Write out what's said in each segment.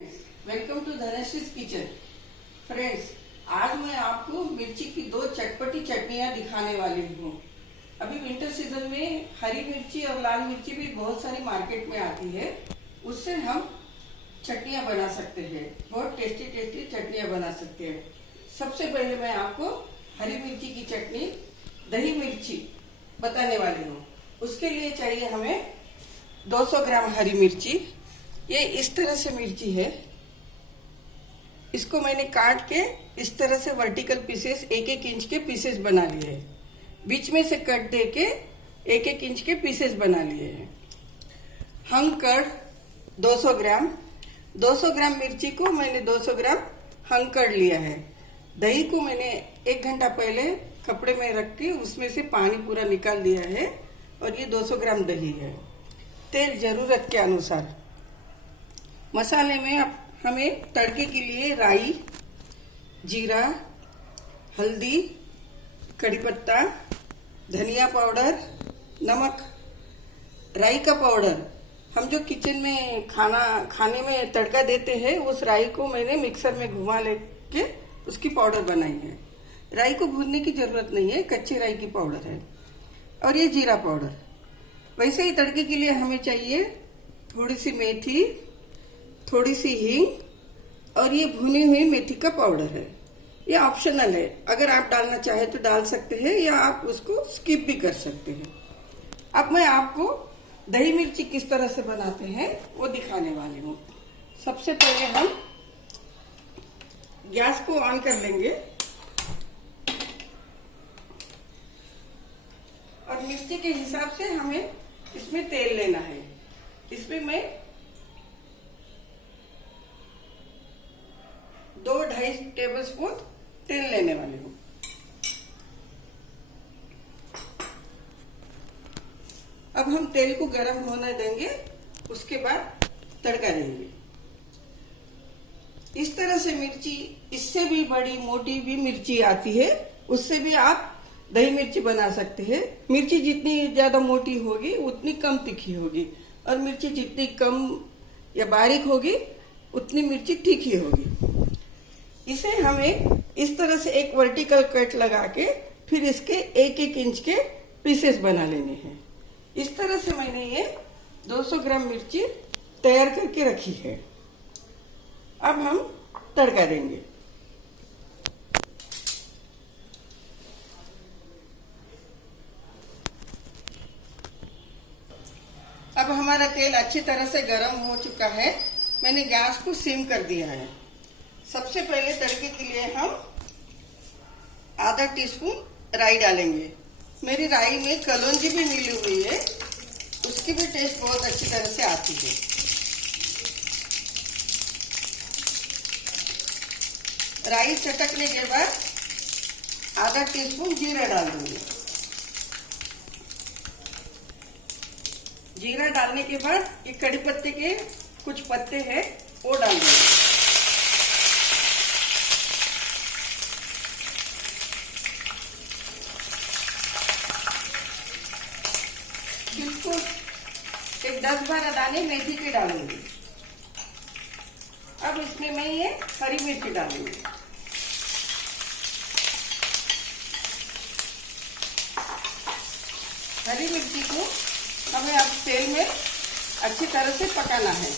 Welcome to Dhanashree's kitchen. Friends, आज मैं आपको मिर्ची की दो चटपटी चटनियां दिखाने वाली हूँ। अभी विंटर सीजन में हरी मिर्ची और लाल मिर्ची भी बहुत सारी मार्केट में आती है। उससे हम चटनियां बना सकते हैं, बहुत टेस्टी टेस्टी चटनियां बना सकते हैं। सबसे पहले मैं आपको हरी मिर्ची की चटनी, दही मिर्ची बताने वाली हूँ। उसके लिए चाहिए हमें 200 ग्राम हरी मिर्ची। ये इस तरह से मिर्ची है। इसको मैंने काट के इस तरह से वर्टिकल पीसेस 1-1 इंच के पीसेस बना लिए हैं। बीच में से कट दे के 1-1 इंच के पीसेस बना लिए हैं। हंकड़ 200 ग्राम। 200 ग्राम मिर्ची को मैंने 200 ग्राम हंकड़ लिया है। दही को मैंने 1 घंटा पहले कपड़े में रख के उसमें से पानी पूरा निकाल दिया है और ये 200 ग्राम दही है। तेल जरूरत के अनुसार। मसाले में हमें तड़के के लिए राई, जीरा, हल्दी, कड़ी पत्ता, धनिया पाउडर, नमक। राई का पाउडर हम जो किचन में खाने में तड़का देते हैं, उस राई को मैंने मिक्सर में घुमा लेके उसकी पाउडर बनाई है। राई को भूनने की जरूरत नहीं है, कच्चे राई की पाउडर है। और ये जीरा पाउडर। वैसे ही तड़के के लिए हमें चाहिए थोड़ी सी मेथी, थोड़ी सी हींग और ये भुनी हुई मेथी का पाउडर है। ये ऑप्शनल है, अगर आप डालना चाहे तो डाल सकते हैं या आप उसको स्किप भी कर सकते हैं। अब मैं आपको दही मिर्ची किस तरह से बनाते हैं वो दिखाने वाली हूँ। सबसे पहले हम गैस को ऑन कर लेंगे और मिर्ची के हिसाब से हमें इसमें तेल लेना है। इसमें मैं 2-2.5 टेबलस्पून तेल लेने वाली हूँ। अब हम तेल को गर्म होने देंगे, उसके बाद तड़का देंगे। इस तरह से मिर्ची, इससे भी बड़ी मोटी भी मिर्ची आती है, उससे भी आप दही मिर्ची बना सकते हैं। मिर्ची जितनी ज्यादा मोटी होगी उतनी कम तीखी होगी, और मिर्ची जितनी कम या बारीक होगी उतनी मिर्ची तीखी होगी। इसे हमें इस तरह से एक वर्टिकल कट लगा के फिर इसके 1-1 इंच के पीसेस बना लेने हैं। इस तरह से मैंने ये 200 ग्राम मिर्ची तैयार करके रखी है। अब हम तड़का देंगे। अब हमारा तेल अच्छी तरह से गर्म हो चुका है। मैंने गैस को सिम कर दिया है। सबसे पहले तड़के के लिए हम आधा टीस्पून राई डालेंगे। मेरी राई में कलौंजी भी मिली हुई है, उसकी भी टेस्ट बहुत अच्छी तरह से आती है। राई चटकने के बाद आधा टीस्पून जीरा डाल दूंगी। जीरा डालने के बाद ये कड़ी पत्ते के कुछ पत्ते हैं वो डाल देंगे। इसको एक 10-12 दाने मेथी के डालूंगी। अब इसमें मैं ये हरी मिर्ची डालूंगी। हरी मिर्ची को हमें अब तेल में अच्छी तरह से पकाना है।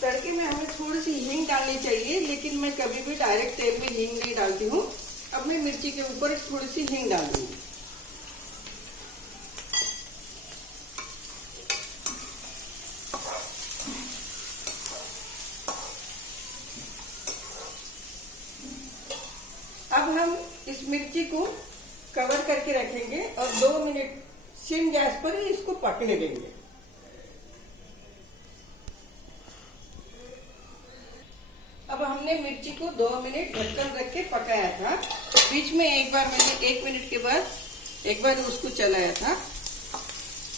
तड़के में हमें थोड़ी सी हींग डालनी चाहिए, लेकिन मैं कभी भी डायरेक्ट तेल में हींग नहीं डालती हूँ। अब मैं मिर्ची के ऊपर थोड़ी सी हींग डाल दूंगी। अब हम इस मिर्ची को कवर करके रखेंगे और 2 मिनट सिम गैस पर ही इसको पकने देंगे। अब हमने मिर्ची को 2 मिनट ढक्कन रख के पकाया था। बीच में एक बार मैंने 1 मिनट के बाद एक बार उसको चलाया था।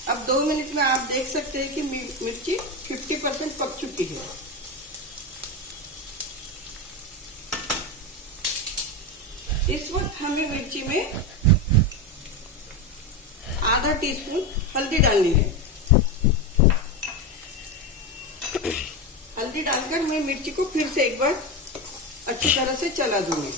अब 2 मिनट में आप देख सकते हैं कि मिर्ची 50% पक चुकी है। इस वक्त हमें मिर्ची में आधा आधा टीस्पून हल्दी डालनी है। हल्दी डालकर मैं मिर्ची को फिर से एक बार अच्छी तरह से चला दूंगी।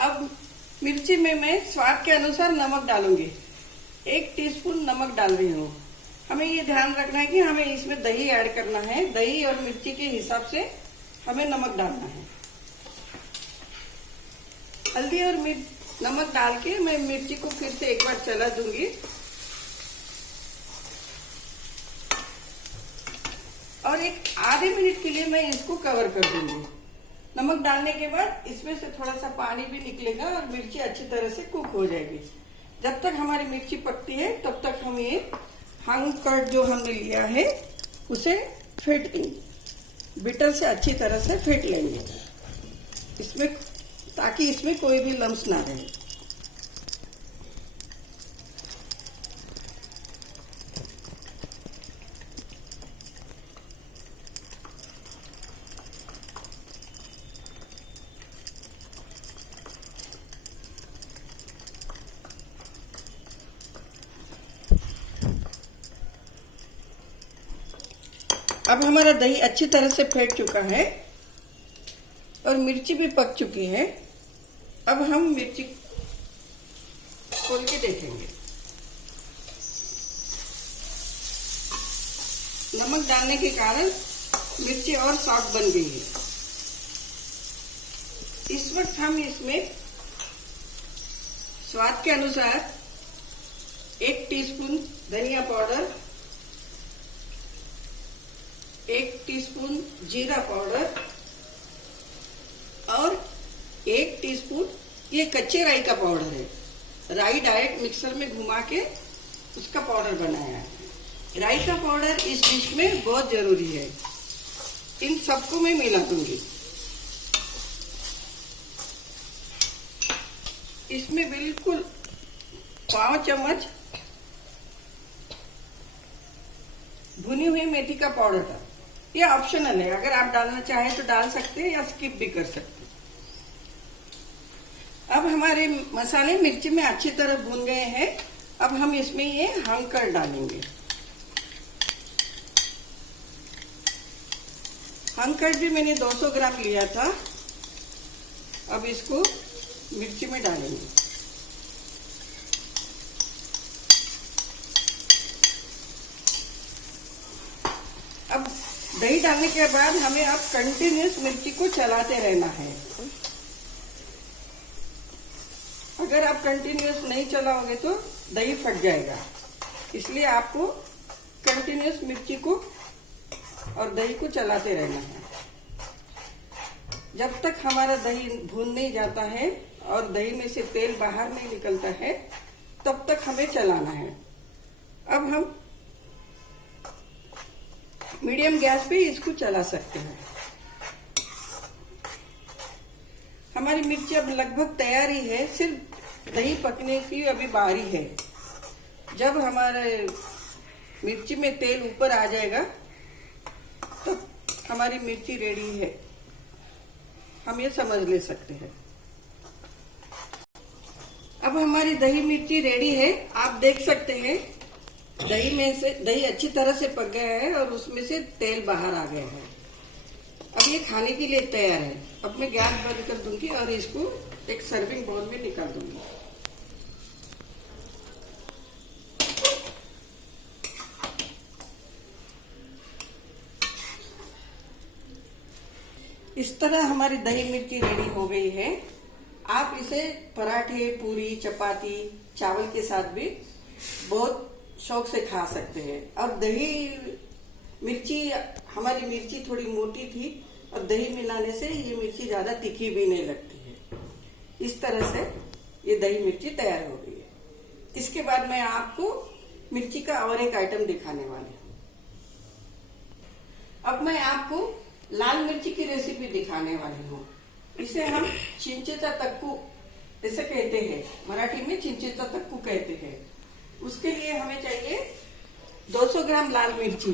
अब मिर्ची में मैं स्वाद के अनुसार नमक डालूंगी। 1 टीस्पून नमक डाल रही हूँ। हमें ये ध्यान रखना है कि हमें इसमें दही ऐड करना है। दही और मिर्ची के हिसाब से हमें नमक डालना है। हल्दी और नमक डाल के मैं मिर्ची को फिर से एक बार चला दूंगी। और एक आधे मिनट के लिए मैं इसको कवर कर दूंगी। नमक डालने के बाद इसमें से थोड़ा सा पानी भी निकलेगा और मिर्ची अच्छी तरह से कुक हो जाएगी। जब तक हमारी मिर्ची पकती है तब तक हम ये हंग कर्ड जो हमने लिया है उसे फेंट देंगे। बीटर से अच्छी तरह से फेंट लेंगे इसमें, ताकि इसमें कोई भी लम्स ना रहे। अब हमारा दही अच्छी तरह से फेंट चुका है और मिर्ची भी पक चुकी है। अब हम मिर्ची खोल के देखेंगे। नमक डालने के कारण मिर्ची और सॉफ्ट बन गई है। इस वक्त हम इसमें स्वाद के अनुसार 1 टीस्पून धनिया पाउडर, 1 टीस्पून जीरा पाउडर और 1 टीस्पून ये कच्चे राई का पाउडर है। राई डायरेक्ट मिक्सर में घुमा के उसका पाउडर बनाया है। राई का पाउडर इस डिश में बहुत जरूरी है। इन सबको मैं मिला दूंगी। इसमें बिल्कुल 5 चम्मच भुनी हुई मेथी का पाउडर था। ये ऑप्शनल है, अगर आप डालना चाहें तो डाल सकते हैं या स्किप भी कर सकते हैं। अब हमारे मसाले मिर्ची में अच्छी तरह भून गए हैं। अब हम इसमें ये हंग कर्ड डालेंगे। हंग कर्ड भी मैंने 200 ग्राम लिया था। अब इसको मिर्ची में डालेंगे। अब दही डालने के बाद हमें अब कंटिन्यूस मिर्ची को चलाते रहना है। अगर आप कंटिन्यूस नहीं चलाओगे तो दही फट जाएगा। इसलिए आपको कंटिन्यूस मिर्ची को और दही को चलाते रहना है। जब तक हमारा दही भून नहीं जाता है और दही में से तेल बाहर नहीं निकलता है तब तक हमें चलाना है। अब हम मीडियम गैस पे इसको चला सकते हैं। हमारी मिर्ची अब लगभग तैयार ही है। सिर्फ दही पकने की अभी बारी है। जब हमारे मिर्ची में तेल ऊपर आ जाएगा तो हमारी मिर्ची रेडी है। हम ये समझ ले सकते हैं। अब हमारी दही मिर्ची रेडी है। आप देख सकते हैं दही में से दही अच्छी तरह से पक गया है और उसमें से तेल बाहर आ गया है। अब ये खाने के लिए तैयार है। अब मैं गैस बंद कर दूंगी और इसको एक सर्विंग बाउल में निकाल दूंगी। इस तरह हमारी दही मिर्ची रेडी हो गई है। आप इसे पराठे, पूरी, चपाती, चावल के साथ भी बहुत शौक से खा सकते हैं। और दही मिर्ची, हमारी मिर्ची थोड़ी मोटी थी और दही मिलाने से ये मिर्ची ज्यादा तीखी भी नहीं लगती है। इस तरह से ये दही मिर्ची तैयार हो गई है। इसके बाद मैं आपको मिर्ची का और एक आइटम दिखाने वाली हूँ। अब मैं आपको लाल मिर्ची की रेसिपी दिखाने वाली हूँ। इसे हम चिंचेचा तक्कू ऐसे कहते हैं, मराठी में चिंचेचा तक्कू कहते हैं। उसके लिए हमें चाहिए 200 ग्राम लाल मिर्ची।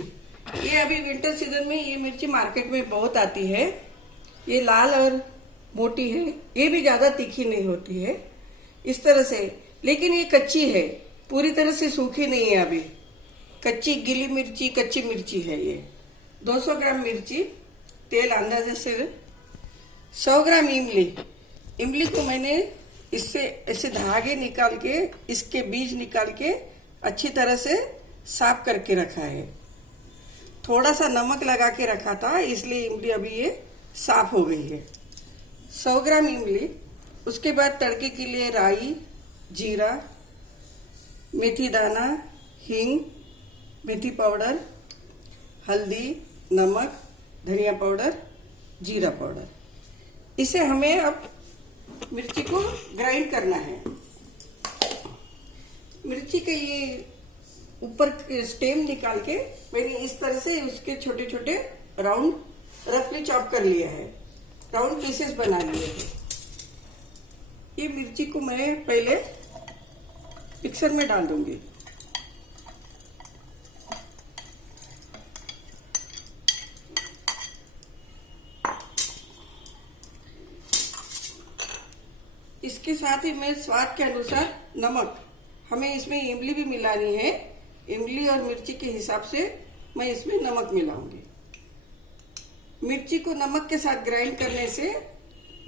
ये अभी विंटर सीजन में ये मिर्ची मार्केट में बहुत आती है। ये लाल और मोटी है, ये भी ज्यादा तीखी नहीं होती है इस तरह से, लेकिन ये कच्ची है, पूरी तरह से सूखी नहीं है अभी, कच्ची गीली मिर्ची, कच्ची मिर्ची है ये। 200 ग्राम मिर्ची, तेल अंदाजे से, 100 ग्राम इमली। इमली को मैंने इससे ऐसे धागे निकाल के, इसके बीज निकाल के अच्छी तरह से साफ करके रखा है। थोड़ा सा नमक लगा के रखा था, इसलिए इमली अभी ये साफ हो गई है। 100 ग्राम इमली। उसके बाद तड़के के लिए राई, जीरा, मेथी दाना, हींग, मेथी पाउडर, हल्दी, नमक, धनिया पाउडर, जीरा पाउडर। इसे हमें अब मिर्ची को ग्राइंड करना है। मिर्ची के ये ऊपर स्टेम निकाल के मैंने इस तरह से उसके छोटे छोटे राउंड रफली चॉप कर लिया है, राउंड पीसेस बना लिए हैं। ये मिर्ची को मैं पहले मिक्सर में डाल दूंगी। इसके साथ ही मैं स्वाद के अनुसार नमक, हमें इसमें इमली भी मिलानी है, इमली और मिर्ची के हिसाब से मैं इसमें नमक मिलाऊंगी। मिर्ची को नमक के साथ ग्राइंड करने से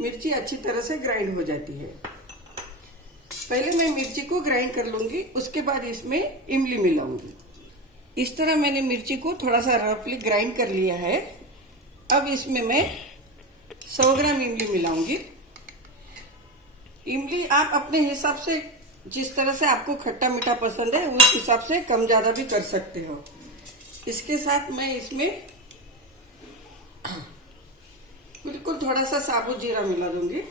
मिर्ची अच्छी तरह से ग्राइंड हो जाती है। पहले मैं मिर्ची को ग्राइंड कर लूंगी, उसके बाद इसमें इमली मिलाऊंगी। इस तरह मैंने मिर्ची को थोड़ा सा रफली ग्राइंड कर लिया है। अब इसमें मैं 100 ग्राम इमली मिलाऊंगी। इमली आप अपने हिसाब से, जिस तरह से आपको खट्टा मीठा पसंद है उस हिसाब से कम ज्यादा भी कर सकते हो। इसके साथ मैं इसमें बिल्कुल थोड़ा सा साबुत जीरा मिला दूंगी।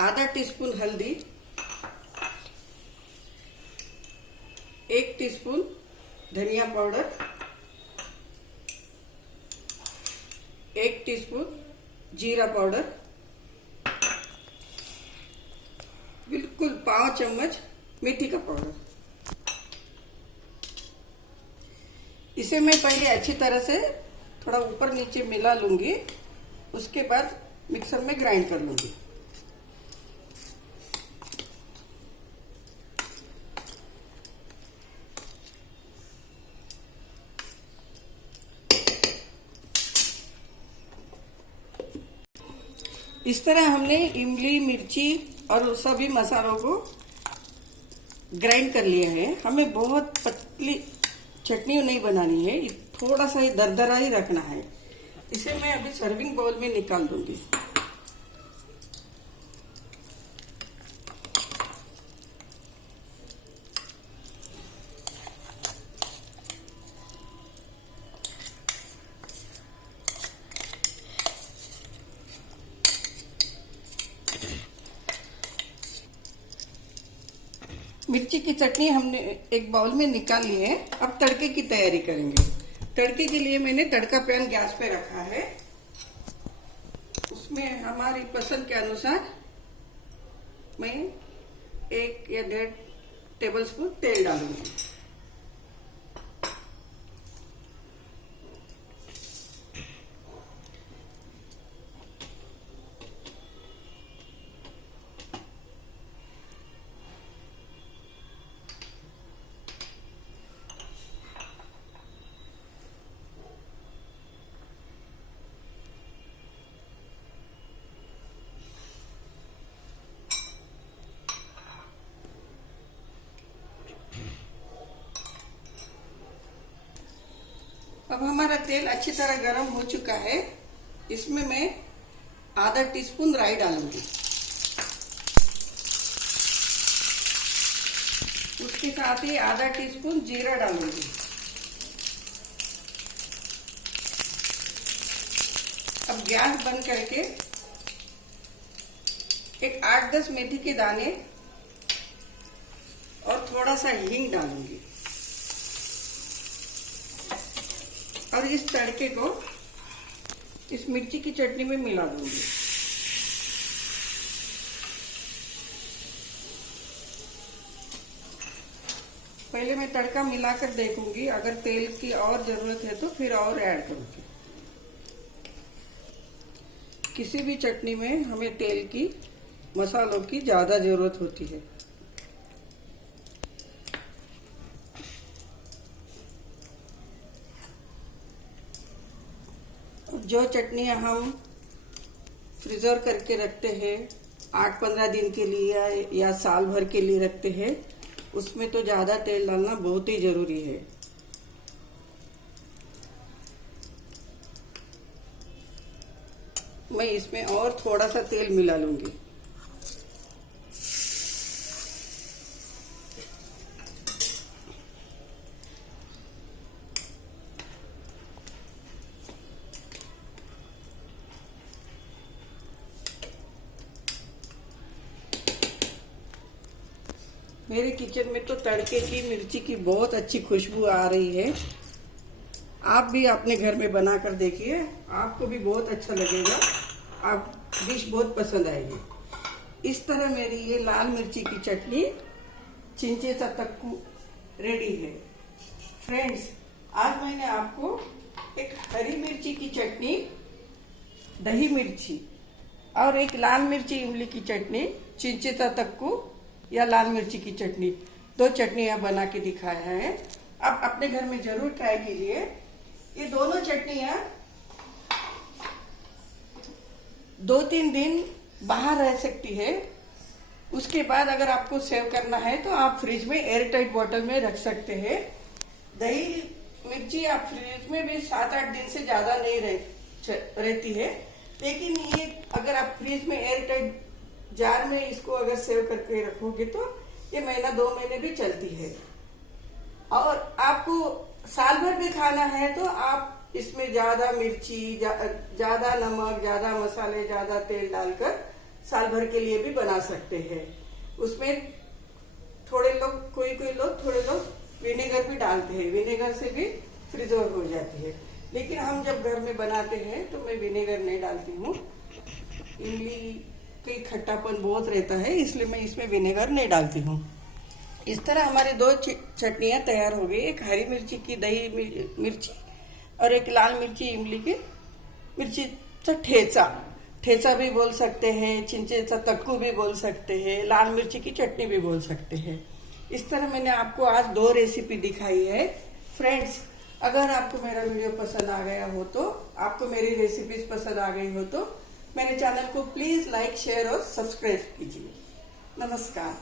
आधा टीस्पून हल्दी, 1 टीस्पून धनिया पाउडर, 1 टीस्पून जीरा पाउडर, बिल्कुल 5 चम्मच मेथी का पाउडर। इसे मैं पहले अच्छी तरह से थोड़ा ऊपर नीचे मिला लूंगी, उसके बाद मिक्सर में ग्राइंड कर लूंगी। इस तरह हमने इमली, मिर्ची और सभी मसालों को ग्राइंड कर लिया है। हमें बहुत पतली चटनी नहीं बनानी है, थोड़ा सा ही दरदरा ही रखना है। इसे मैं अभी सर्विंग बाउल में निकाल दूंगी। मिर्ची की चटनी हमने एक बाउल में निकाल ली है। अब तड़के की तैयारी करेंगे। तड़के के लिए मैंने तड़का पैन गैस पे रखा है, उसमें हमारी पसंद के अनुसार मैं 1 या 1.5 टेबलस्पून तेल डालूंगी। अब हमारा तेल अच्छी तरह गर्म हो चुका है। इसमें मैं आधा टीस्पून राई डालूंगी, उसके साथ ही आधा टीस्पून जीरा डालूंगी। अब गैस बंद करके एक 8-10 मेथी के दाने और थोड़ा सा हींग डालूंगी और इस तड़के को इस मिर्ची की चटनी में मिला दूंगी। पहले मैं तड़का मिलाकर देखूंगी, अगर तेल की और जरूरत है तो फिर और ऐड करूंगी। किसी भी चटनी में हमें तेल की, मसालों की ज्यादा जरूरत होती है। जो चटनियाँ हम फ्रीजर करके रखते हैं 8-15 दिन के लिए या साल भर के लिए रखते हैं, उसमें तो ज्यादा तेल डालना बहुत ही जरूरी है। मैं इसमें और थोड़ा सा तेल मिला लूंगी। मेरे किचन में तो तड़के की मिर्ची की बहुत अच्छी खुशबू आ रही है। आप भी अपने घर में बनाकर देखिए, आपको भी बहुत अच्छा लगेगा, आप डिश बहुत पसंद आएगी। इस तरह मेरी ये लाल मिर्ची की चटनी चिंचे सा तक्कू रेडी है। फ्रेंड्स, आज मैंने आपको एक हरी मिर्ची की चटनी, दही मिर्ची और एक लाल मिर्ची इमली की चटनी, चिंचे सा तक्कू या लाल मिर्ची की चटनी, 2 चटनियां बना के दिखाया है। आप अपने घर में जरूर ट्राई कीजिए। ये दोनों चटनियां 2-3 दिन बाहर रह सकती है। उसके बाद अगर आपको सेव करना है तो आप फ्रिज में एयर टाइट बॉटल में रख सकते हैं। दही मिर्ची आप फ्रिज में भी 7-8 दिन से ज्यादा नहीं रहती है, लेकिन ये अगर आप फ्रिज में एयर टाइट जार में इसको अगर सेव करके रखोगे तो ये महीना 2 महीने भी चलती है। और आपको साल भर भी खाना है तो आप इसमें ज्यादा मिर्ची, ज्यादा नमक, ज्यादा मसाले, ज्यादा तेल डालकर साल भर के लिए भी बना सकते हैं। उसमें थोड़े लोग, कोई लोग, थोड़े लोग विनेगर भी डालते हैं। विनेगर से भी प्रिजर्व हो जाती है, लेकिन हम जब घर में बनाते हैं तो मैं विनेगर नहीं डालती हूँ। इमली कई खट्टापन बहुत रहता है, इसलिए मैं इसमें विनेगर नहीं डालती हूँ। इस तरह हमारी 2 चटनियाँ तैयार हो गई, एक हरी मिर्ची की दही मिर्ची और एक लाल मिर्ची इमली की मिर्ची का ठेचा भी बोल सकते हैं, चिंचे सा तक्कू भी बोल सकते हैं, लाल मिर्ची की चटनी भी बोल सकते हैं। इस तरह मैंने आपको आज 2 रेसिपी दिखाई है। फ्रेंड्स, अगर आपको मेरा वीडियो पसंद आ गया हो तो, आपको मेरी रेसिपीज पसंद आ गई हो तो मेरे चैनल को प्लीज लाइक, शेयर और सब्सक्राइब कीजिए। नमस्कार।